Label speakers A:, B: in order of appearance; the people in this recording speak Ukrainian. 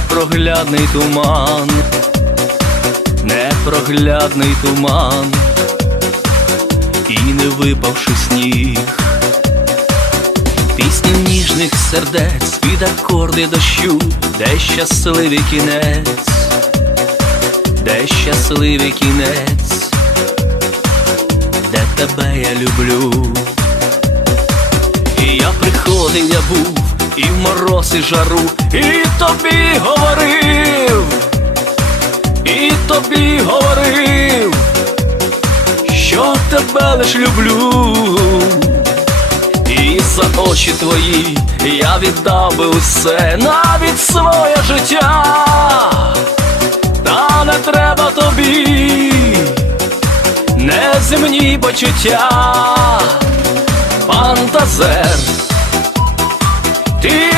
A: непроглядний туман, непроглядний туман, і не випавши сніг. Пісню ніжних сердець під акорди дощу, де щасливий кінець, де щасливий кінець, де тебе я люблю. І я приходив, я був, і в мороз, і жару, і тобі говорив, і тобі говорив, що тебе лиш люблю. І за очі твої я віддав би усе, навіть своє життя, та не треба тобі, неземні почуття, фантазер, ti.